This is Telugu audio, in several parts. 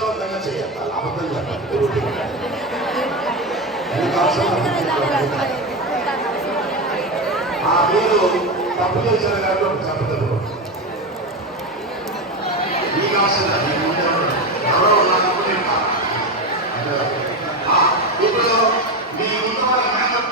అర్థవంతంగా చేయాలి, అబద్ధం చెప్పాలి. మీరు తప్పు చేసిన కాబట్టి ఒక చెప్పదు. మీకు అవసరం ఎవరో ఉన్నప్పుడు ఇప్పుడు మీ ముందు వాళ్ళ మేకప్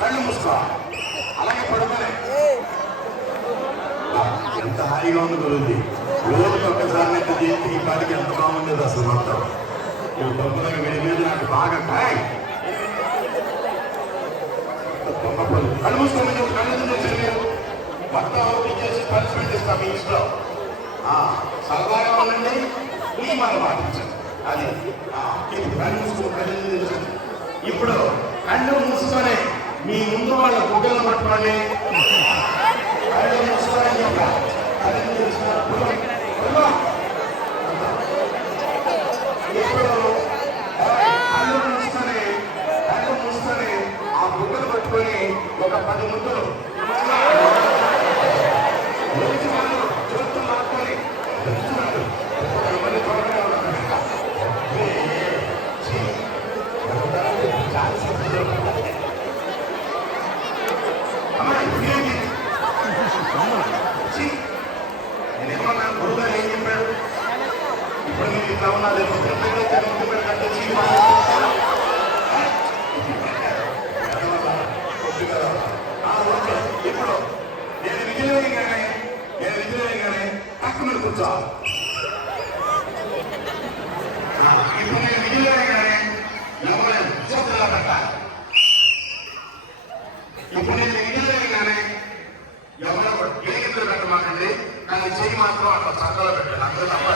కళ్ళు మూసుకో, అలాగే పడుకోలే. ఎంత హాయిగా ఉంది గురించి. రోజుకి ఒక్కసారి ఎంత చేసి ఈ కాడికి ఎంత బాగుండేది అసలు మొత్తం. ఇప్పుడు దొంగలకు వెళ్ళి నాకు బాగా కళ్ళు మూసుకోమని కళ్ళు మీరు మొత్తం చేసి పనిష్మెంట్ ఇస్తాం మీ ఇంట్లో. సరదాగా ఉండండి, నియమాలు పాటించండి. అది కళ్ళు మూసుకుని కళ్ళు తెచ్చండి. ఇప్పుడు కళ్ళు మూసుకొని మీ ముందు వాళ్ళ గుడ్డలు పట్టుకోండి. కళ్ళు మూసుకొని ఇప్పుడు కళ్ళు మూసుకొని ఆ గుడ్డలు పట్టుకొని ఒక 10 ముద్దలు ఇప్పుడు నేను విజయగానే పక్కన కూర్చోవాలి. ఇప్పుడు నేను విజయగానే ఎవరైనా చేతుల్లో పెట్టాలి. ఇప్పుడు నేను విజయగానే ఎవరో ఎలుగుతో పెట్టమాకండి, కానీ చెయ్యి మాత్రం అట్లా చక్కలో పెట్టాలి. అంతే తప్ప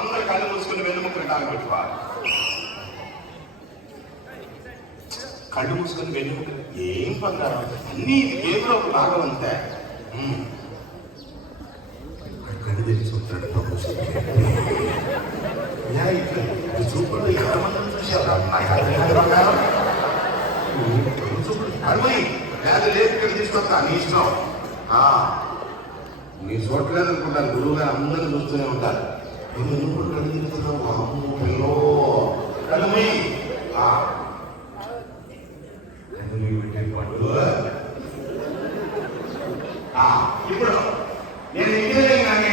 అందరూ కళ్ళు మూసుకుని వెన్నుముక్కలు తాగబెట్టుకోవాలి. కళ్ళు మూసుకొని వెన్నుముక్కలు ఏం బంగారం అన్ని గేమ్లో ఒక భాగం అంతే. కళ్ళు తెలిసి వస్తాడు చూపుడు ఎంతమంది చూసారా చూపుడు అడుగుయి లేదా లేదు ఇక్కడ తీసుకొస్తా నీ ఇష్టం. నీ చూడలేదు అనుకుంటాను, గురువు గారు అందరూ చూస్తూనే ఉంటారు. ఎందుకు కళ్ళు తిరుగుతున్నావు అమ్ము పిల్లో కడుమి ఇప్పుడు నేను ఇంజనీరింగ్ కానీ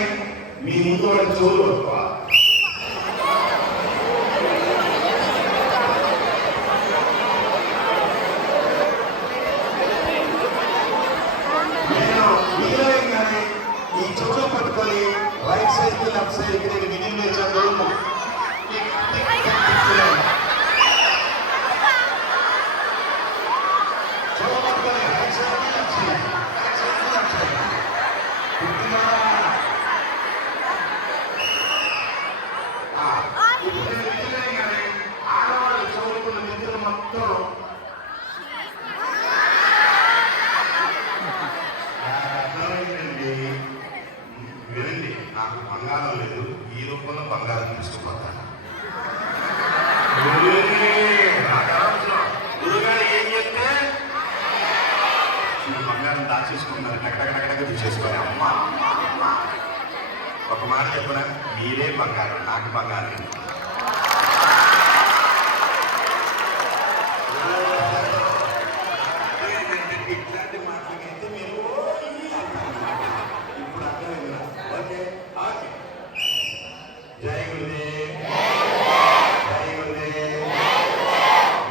పట్టుకొని రైట్ సైడ్ కి లెఫ్ట్ సైడ్ కి నేను విధులు వేసాను దొరుకు చూడబట్టుకొని రైట్ సైడ్ కి లెఫ్ట్ సైడ్ ఆడవాళ్ళు చదువుకున్న నిధులు మొత్తం వినండి, నాకు బంగారం లేదు, ఈ రూపంలో బంగారం తీసుకుపోతాను. గురుగారు ఏం చెప్తే బంగారం దాచేసుకున్నారు, టకటకటక తీసేసుకోవాలి. అమ్మ ఒక మాట చెప్పిన మీరే బంగారం, నాకు బంగారం. ఇట్లాంటి మాటలకైతే మీరు ఇప్పుడు అర్థమైందా? Okay okay. జై గురుదేవ్, జై గురుదేవ్,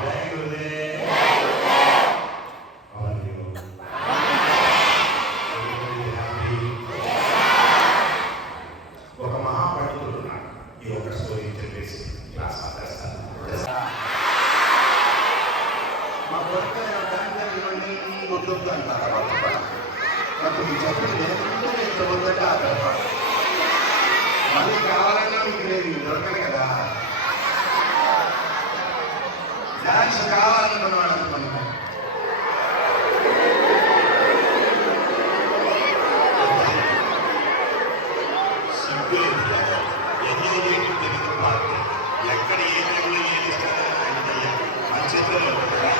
జై గురుదేవ్. ఒక మహాపండితుడు ఉన్నాడు. ఈ ఒక స్టోరీ చెప్పేసి క్లాస్ ఆపేస్తాను. మా కొడుకు వద్దు అంటారు. నాకు మీ చెప్పింది వద్దంటే ఆధారపడ మళ్ళీ కావాలన్నా మీకు నేను దొరకను కదా. డాన్స్ కావాలనుకున్నాడు అనుకోండి, సిగ్గులేదు, ఎంజాయ్ చేయడం తెలియదు. పార్టీ ఎక్కడ ఏ టైంలో ఏది ఇస్తారో మన చేతిలో ఉంటుందా?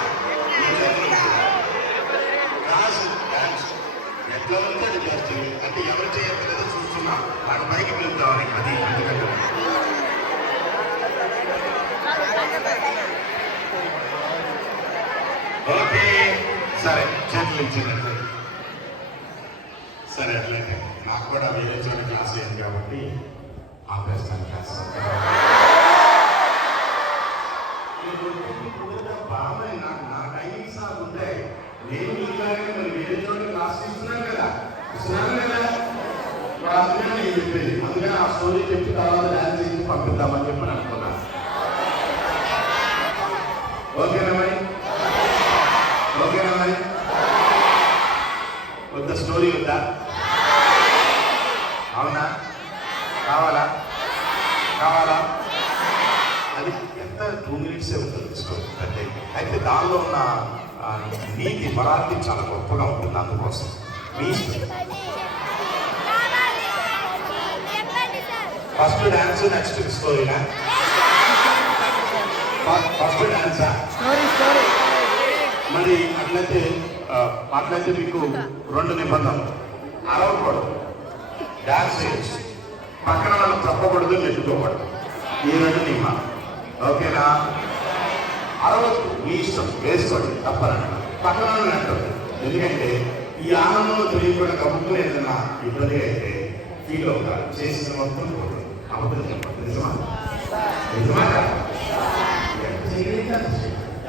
మీ చేతిలో రాసు డాన్స్ ఎట్లా ఉంటే అది చేస్తుంది. అంటే ఎవరు చేయలేదో చూస్తున్నాం, వాటి పైకి వెళ్తామని. అది అందుకంటే ఓకే సరే, చేతులు ఇచ్చినట్టు సరే. అట్లయితే నాకు కూడా వేరే చోట క్లాస్ అయింది కాబట్టి ఆపేస్తాను క్లాస్. బాబాయ్ నాకు నా టైమింగ్ సార్ ఉంటాయి. నేను మీలాగే మరి వేరే చోట క్లాస్ ఇస్తున్నాను కదా, అందుకని నేను చెప్పేది. అందుకని ఆ స్టోరీ చెప్పి తర్వాత డాన్స్ చేసి పంపిద్దామని చెప్పి అనుకున్నాను. ఓకేనా మరి? ఓకేనా మరి? వద్ద స్టోరీ వద్దా? అవునా? కావాలా? కావాలా? అది ఎంత 2 minutes ఉంటుంది స్టోరీ పెద్ద. అయితే దానిలో ఉన్న నీతి పరార్థి చాలా గొప్పగా ఉంటుంది. అందుకోసం మీ ఫస్ట్ డాన్స్, నెక్స్ట్ స్టోరీనా? ఫస్ట్ డాన్సా? మరి అట్లయితే మీకు 2 నిబంధనలు. అరవకూడదు, డాన్స్ చేయొచ్చు, పక్కన వాళ్ళు తప్పకూడదు, నెట్టుకోకూడదు. ఈ 2 నియమాలు. ఓకేనా? అరవద్దు, మీ ఇష్టం, వేసుకోండి, తప్పనంట. పక్కన వాళ్ళు నెట్టదు. ఎందుకంటే ఈ ఆనందంలో తెలియకుండా కబుక్కుని ఏదైనా ఇబ్బంది అయితే ఫీల్ అవుతారు. చేసిన మొత్తం పోతుంది. అబద్ధం చెప్పండి. నిజమా? నిజమా?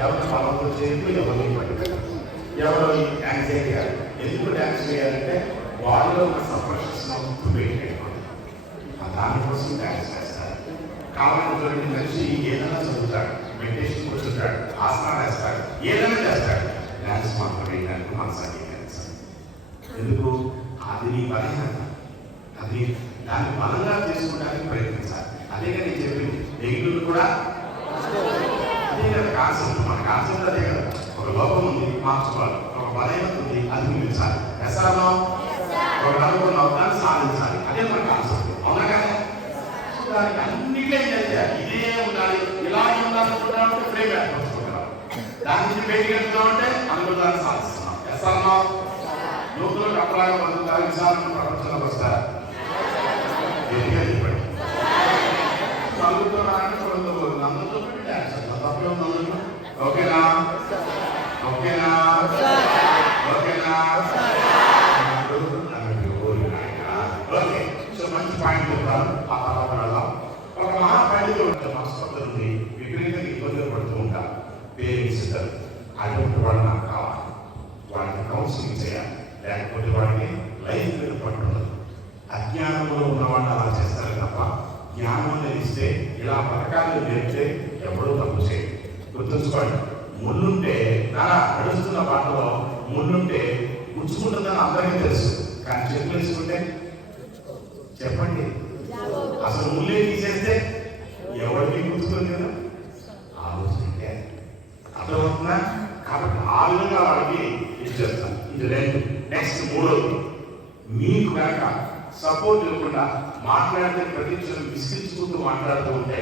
ఎవరు పవన్తో చేయదు, ఎవరు పట్టుకోరు, ఎవరు డ్యాన్స్ చేయాలి. ఎందుకు డ్యాన్స్ చేయాలంటే వాళ్ళలో ఉన్న సప్రెషన్స్ మొత్తం బయటపెట్టుకోండి. దానికోసం డ్యాన్స్ చేస్తారు. కావాలని చూడండి, మనిషి ఏదైనా చదువుతాడు, మెడిటేషన్ కూర్చుంటాడు, ఆసనాలు వేస్తాడు, ఏదైనా చేస్తాడు. డ్యాన్స్ మాత్రం వేయడానికి మనసు అంగీకరించాలి. ఎందుకు? అది నీ బలహీనత, అది దాన్ని బలంగా చేసుకోవడానికి ప్రయత్నించాలి. అదే కదా నేను చెప్పింది. నెగిటివ్ కూడా అదే కదా కాన్సెప్ట్. మన కాన్సెప్ట్ అదే కదా. ఒక లోపం ఉంది, మార్చుకోవాలి. ఒక బలహీనత ఉంది, అధిగమించాలి. ఎసానో ఒక అనుకున్నావు, దాన్ని సాధించాలి. అదే మన కాన్సెప్ట్. అవునా కదా? దానికి అన్నింటిలో చేయాలి. ఇదే ఉండాలి, ఇలాగే ఉండాలనుకుంటున్నామంటే ఫ్రేమ్ ఏర్పరచుకుంటున్నాం. దాని నుంచి బయటికి వెళ్తున్నామంటే అనుకున్నాన్ని సాధిస్తున్నాం. ఎసానో యువకులకు అప్పలాగా బతుకుతారు, విశాలను ప్రపంచంలోకి వస్తారు. గట్టిగా చెప్పండి. చదువుతున్నారంటే అందరితో డ్యాన్స్ తప్పే ఉంది. ఓకేనా? ఓకేనా? ఓకేనా? ఓకే. సో మంచి పాయింట్ చెప్తాను. ఆ తర్వాత వెళ్దాం. ఒక మహాపండితుడు మనస్తత్వం నుండి విపరీతంగా ఇబ్బందులు పడుతూ ఉంటారు. పేరెంట్స్ ఇద్దరు. అటువంటి వాళ్ళు నాకు కావాలి, వాళ్ళని కౌన్సిలింగ్ చేయాలి. లేకపోతే వాడికి లైఫ్ మీద పట్టుండదు. అజ్ఞానం అజ్ఞానంలో ఉన్నవాళ్ళు అలా చేస్తారు తప్ప జ్ఞానం అనేది ఇస్తే ఇలా పథకాలు నేర్పితే ఎవడో తప్పు చేయదు. గుర్తుంచుకోండి, ముళ్ళుంటే నడుస్తున్న పాటలో ముళ్ళుంటే గుచ్చుకుంటుందని అందరికీ తెలుసు, కానీ చెప్పులు వేసుకుంటే చెప్పండి అసలు ముళ్ళే తీసేస్తే ఎవరికి గుర్తుకుంది కదా ఆలోచించే అర్థమవుతుందా? కాబట్టి ఆ విధంగా వాళ్ళకి ఇచ్చేస్తాం. ఇది రెండు. నెక్స్ట్ మూడోది, మీకు కనుక సపోర్ట్ ఇవ్వకుండా మాట్లాడితే ప్రతిక్షణం విసిగించుకుంటూ మాట్లాడుతూ ఉంటే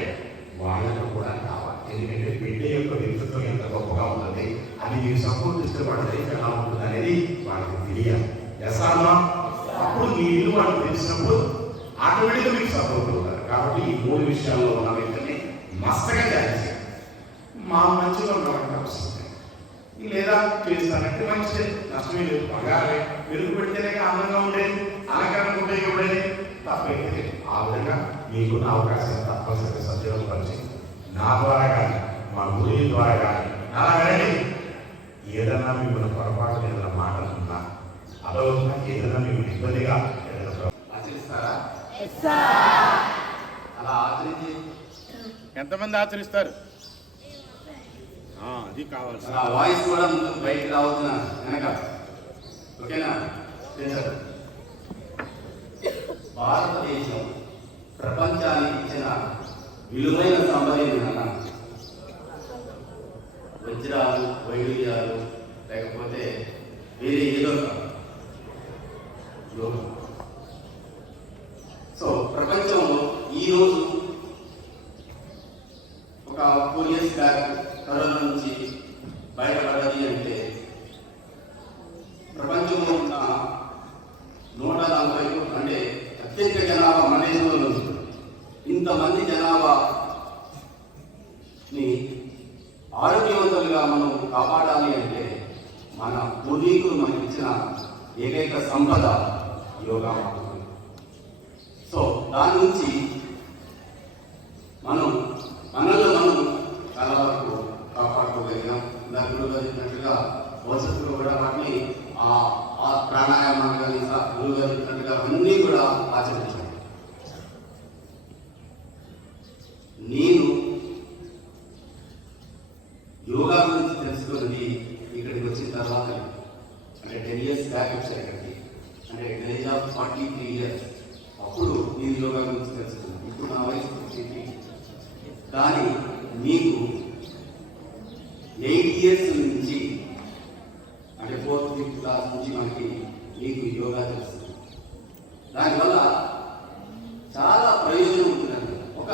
వాళ్ళకు కూడా కావాలి. ఎందుకంటే బిడ్డ యొక్క వ్యక్తిత్వం ఎంత గొప్పగా ఉంటుంది, అది మీరు సపోర్ట్ ఇష్టపడితే ఎలా ఉంటుంది అనేది వాళ్ళకి తెలియాలి. ఎసామా అప్పుడు మీ ఇల్లు వాళ్ళకి తెలిసినప్పుడు ఆటోమేటిక్గా మీకు సపోర్ట్ అవుతారు. కాబట్టి ఈ మూడు విషయాల్లో ఉన్న వ్యక్తిని మస్తగా జాయిన్ చేయాలి. మా మంచిగా ఉన్నవాడికి అవసరం లేదా చేస్తానంటే మంచిదే, నష్టమే లేదు. బాగానే మెరుగు పెడితేనే ఆనందంగా ఉండేది, అలంకరణకు ఉపయోగపడేది, తప్పైతే ఆ విధంగా మీకున్న అవకాశం తప్పనిసరిగా సద్వినియోగపరిచి నా ద్వారా కానీ మా గురువు ద్వారా కానీ అలా వెళ్ళండి. ఏదైనా మిమ్మల్ని పొరపాటు ఏదైనా మాట్లాడుతున్నా అదవుతున్నా ఏదైనా మీకు ఇబ్బందిగా ఆచరిస్తారా? అలా ఆచరించి ఎంతమంది ఆచరిస్తారు? అది కావాలి. ఆ వాయిస్ కూడా ముందుకు బయటకు రావద్దున వెనక, ఓకేనా? భారతదేశం ప్రపంచానికి ఇచ్చిన విలువైన సంపద వజ్రాలు, వైడూర్యాలు, లేకపోతే వేరే ఏదో యోగం. సో ప్రపంచంలో ఈరోజు ఒక 4 years బ్యాక్ కరోనా నుంచి బయటపడాలి అంటే ప్రపంచంలో ఉన్న 140 అంటే అత్యధిక జనాభా మన దేశంలో ఉంది. ఇంతమంది జనాభాని ఆరోగ్యవంతులుగా మనం కాపాడాలి అంటే మన పూర్వీకులు మనకి ఇచ్చిన ఏకైక సంపద యోగా. సో దాని నుంచి మనల్ని మనం చాలా వరకు కాపాడుకోగలిగినాం. దాని గురువు చెప్పినట్టుగా భవిష్యత్తులో కూడా వాటిని ఆ ప్రాణాయామాలు కానీ గురువు గారు చెప్పినట్టుగా అన్నీ కూడా ఆచరించాం. నేను యోగా గురించి తెలుసుకున్నది ఇక్కడికి వచ్చిన తర్వాత, అంటే 10 years బ్యాక్ వచ్చాయి ఇక్కడికి, అంటే ఏజ్ ఆఫ్ 43 years. అప్పుడు నేను యోగా గురించి తెలుసుకున్నాను. ఇప్పుడు నా వయసు 53. కానీ మీకు 8 years నుంచి, అంటే 4th 5th క్లాస్ నుంచి మీకు యోగా తెలుస్తుంది. దానివల్ల చాలా ప్రయోజనం ఉంటుందండి. ఒక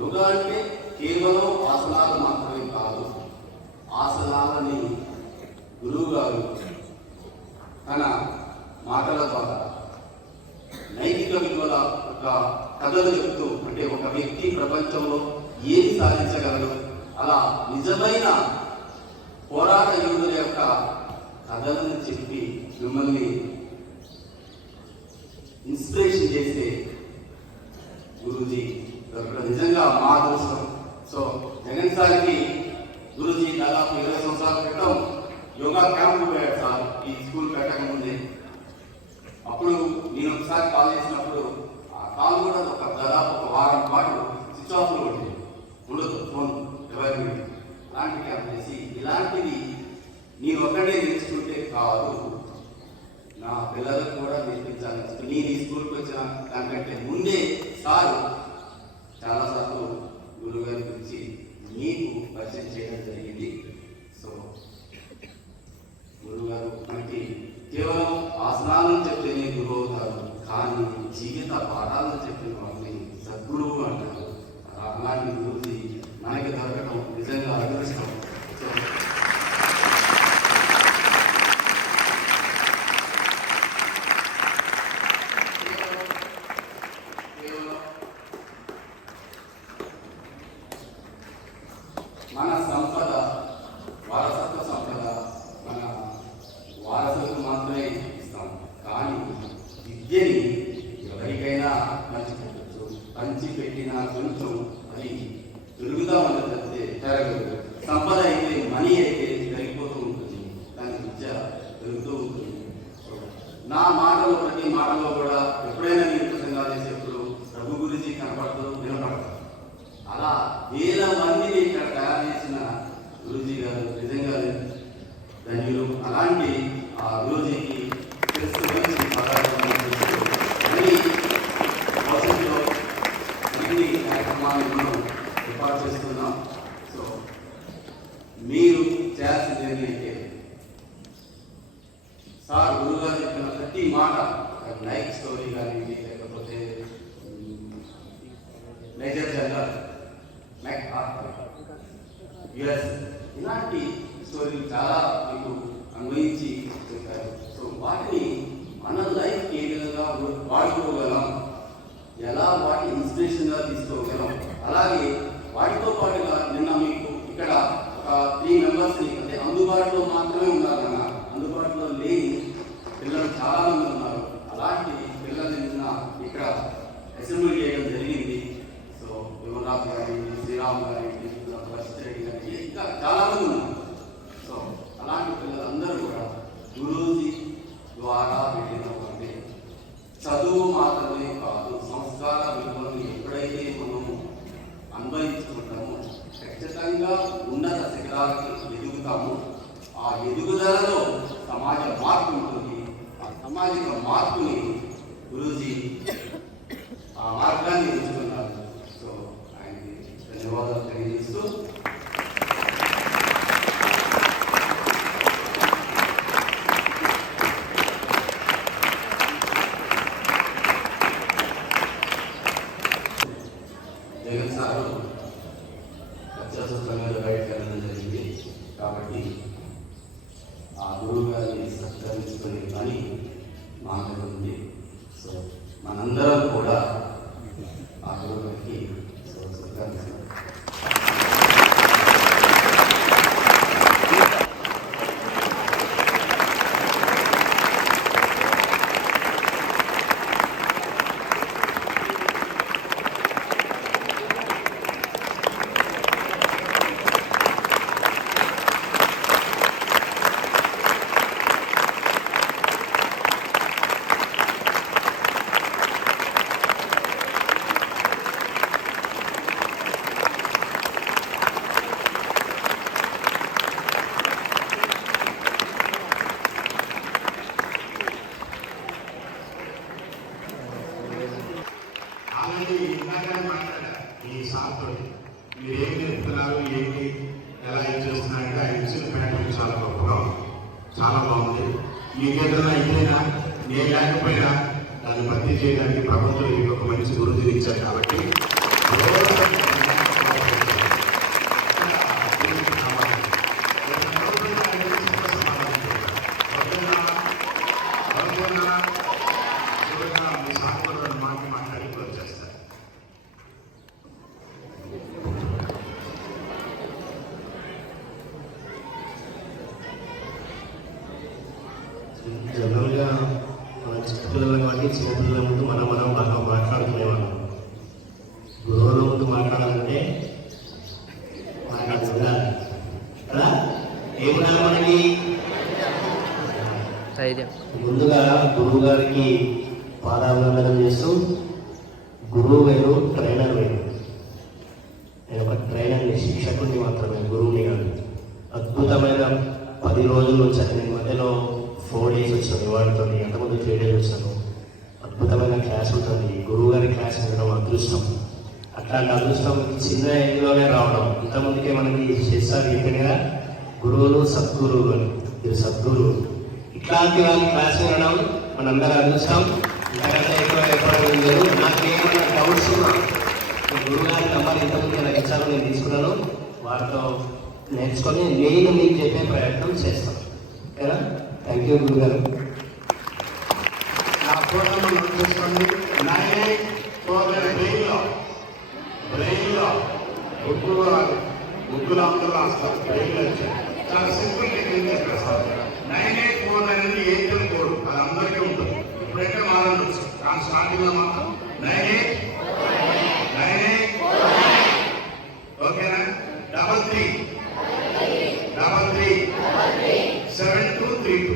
యోగా అంటే కేవలం ఆసనాలు మాత్రమే కాదు, ఆసనాలని గురువు గారు తన మాటల ద్వారా నైతిక విలువల ఒక కథలు చెప్తూ, అంటే ఒక వ్యక్తి ప్రపంచంలో ఏది సాధించగలరు, అలా నిజమైన పోరాట యోధుల యొక్క కథలను చెప్పి మిమ్మల్ని ఇన్స్పిరేషన్ చేసే గురూజీ దొరకడం నిజంగా మా అదృష్టం. సో జగన్ సార్కి గురూజీ దాదాపు 20 సంవత్సరాల క్రితం యోగా క్యాంపు పోయాడు సార్, ఈ స్కూల్ పెట్టక ముందే. అప్పుడు నేను ఒకసారి కాల్ చేసినప్పుడు ఆ కాల్ కూడా దాదాపు ఒక వారం పాటు స్విచ్ ఆఫ్లో ఉండదు ఫోన్ ఎవరి అలాంటి క్యాంప్ చేసి, ఇలాంటివి నేను ఒక్కడే నేర్చుకుంటే కాదు, నా పిల్లలకు కూడా నేర్పించాలని. నేను ఈ స్కూల్కి వచ్చిన దానికంటే ముందే సార్ చాలాసార్లు గురువు గారి గురించి మీకు పరిచయం చేయడం జరిగింది. సో గురువు గారు మనకి కేవలం ఆసనాలను చెప్తేనే గురువు అవుతారు, కానీ జీవిత పాఠాలను చెప్పిన వాళ్ళని సద్గురువు అంటారు. అలాంటి గురువుని మనకి దొరకడం నిజంగా అదృష్టం. మన సంపద వారసత్వ సంపద, మన వారసులకు మాత్రమే ఇస్తాం. కానీ విద్యని ఎవరికైనా పంచిపెట్టచ్చు, పంచిపెట్టిన కొంచెం అది పెరుగుతా ఉంటుంది, పెరగదు. సంపద అయితే, మనీ అయితే పెరిగిపోతూ ఉంటుంది, కానీ విద్య పెరుగుతూ ఉంటుంది. నా మాటలో ప్రతి మాటలో కూడా ఎప్పుడైనా నేను కార్యక్రమాన్ని మనం ఏర్పాటు చేస్తున్నాం. సో మీరు చేయాల్సింది ఏంటంటే సార్ గురువుగారు చెప్పిన ప్రతి మాట, నైక్ స్టోరీ కానివ్వండి, లేకపోతే మేజర్ జనరల్ ఇలాంటి స్టోరీలు చాలా మీకు అనుభవించి చెప్పారు. సో వాటిని మన లైఫ్ ఏ విధంగా వాడుకోగలం, ఎలా వాటి ఇన్స్పిరేషన్గా తీసుకోగలం, అలాగే వాటితో పాటుగా నిన్న మీకు ఇక్కడ ఒక 3 మెంబర్స్ని అంటే అందుబాటులో మాత్రమే ఉన్నారన్న, అందుబాటులో లేని పిల్లలు చాలా మంది ఉన్నారు. అలాంటి పిల్లల్ని నిన్న ఇక్కడ అసెంబ్లీ చేయడం జరిగింది. సో యువరాజ్ గారి, శ్రీరామ్ గారి, వర్షిత్ రెడ్డి గారి, ఇంకా చాలా మంది ఉన్నారు. సో అలాంటి పిల్లలందరూ కూడా గురూజీ ద్వారా వెళ్ళినటువంటి చదువు మాత్రమే కాదు, సంస్కార విలువలను ఎప్పుడైతే మనము అన్వయించుకుంటామో ఖచ్చితంగా ఉన్నత శిఖరాలకి ఎదుగుతాము. ఆ ఎదుగుదలలో సమాజ మార్పు ఉంటుంది. ఆ సామాజిక మార్పుని గురూజీ ఆ మార్గాన్ని ఎంచుకున్నారు. సో ఆయనకి ధన్యవాదాలు తెలియజేస్తూ జగన్ సారు అత్యవసరంగా బయటకు వెళ్ళడం జరిగింది. కాబట్టి ఆ గురువు గారిని సత్కరించుకునే పని మా దగ్గర ఉంది. సో మనందరం కూడా ఆ గురువు గారికి సత్కరిస్తాం. ఆల్రెడీ ఇందాకనే మాట్లాడా ఈ సార్తో, మీరు ఏం నేర్పుతున్నారు, ఏంటి, ఎలా ఏం చేస్తున్నారంటే ఆయన ఇచ్చిన ప్యాటర్న్ చాలా గొప్పగా ఉంది, చాలా బాగుంది. మీకేదైనా ఇదేనా, నేను లేకపోయినా దాన్ని భర్తీ చేయడానికి ప్రపంచంలో మీకు ఒక మంచి గురువుని ఇచ్చారు. కాబట్టి మీ సార్తో మాట్లాడి వచ్చేస్తారు. జనరల్గా మన చిన్నపిల్లలు కానీ చిన్నపిల్లల ముందు మనం బాగా మాట్లాడుకునేవాళ్ళం. గురువుల ముందు మాట్లాడాలంటే మనకు ఉండాలి కదా, ఏముండాలి మనకి? ముందుగా గురువు గారికి పాదాభివందనం చేస్తూ, గురువు వేరు, ట్రైనర్ వేరు. నేను ఒక ట్రైనర్ని, శిక్షకుడిని మాత్రమే, గురువుని కాదు. అద్భుతమైన 10 రోజులు వచ్చాను నేను. మధ్యలో 4 days వచ్చాను ఇవాళతో, అంతకుముందు 3 days వచ్చాను. అద్భుతమైన క్లాస్ ఉంటుంది. గురువు గారి క్లాస్ వినడం అదృష్టం. అట్లాంటి అదృష్టం చిన్న ఏజ్లోనే రావడం. ఇంతకుముందుకే మనకి చేస్తారు చెప్పినగా గురువులు సద్గురువులు అని. ఇది సద్గురువు. ఇట్లాంటి వాళ్ళ క్లాస్ వినడం మనందరూ అదృష్టం. ఇంతకంటే ఎక్కువ లేదు. నాకు ఏమన్నా డౌట్స్ ఉన్నా గురువు గారి నెంబర్ ఇంతకుముందు నాకు ఇచ్చారు, నేను తీసుకున్నాను. వారితో నేర్చుకొని నేను మీకు చెప్పే ప్రయత్నం చేస్తాను. ఓకేనా? థ్యాంక్ యూ గురువు గారు. నా ఫోటో నోట్ చేసుకోండి. 9849 బ్రెయిన్లో ముగ్గులు అందులో రాస్తారు. బ్రెయిన్లో వచ్చారు. చాలా సింపుల్ టెక్నిక్ చెప్పేస్తారు. 9849 అనేది ఎయిర్టెల్ కోడ్, అది అందరికీ ఉంటుంది. ఇప్పుడైతే మారవచ్చు, కానీ స్టార్టింగ్లో మాత్రం 9898 ఓకేనా? 33337232.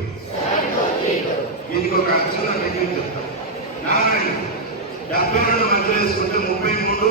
దీనికి ఒక చిన్న టెక్నిక్ చెప్తాను. 72 మధ్యలో వేసుకుంటే 33 32.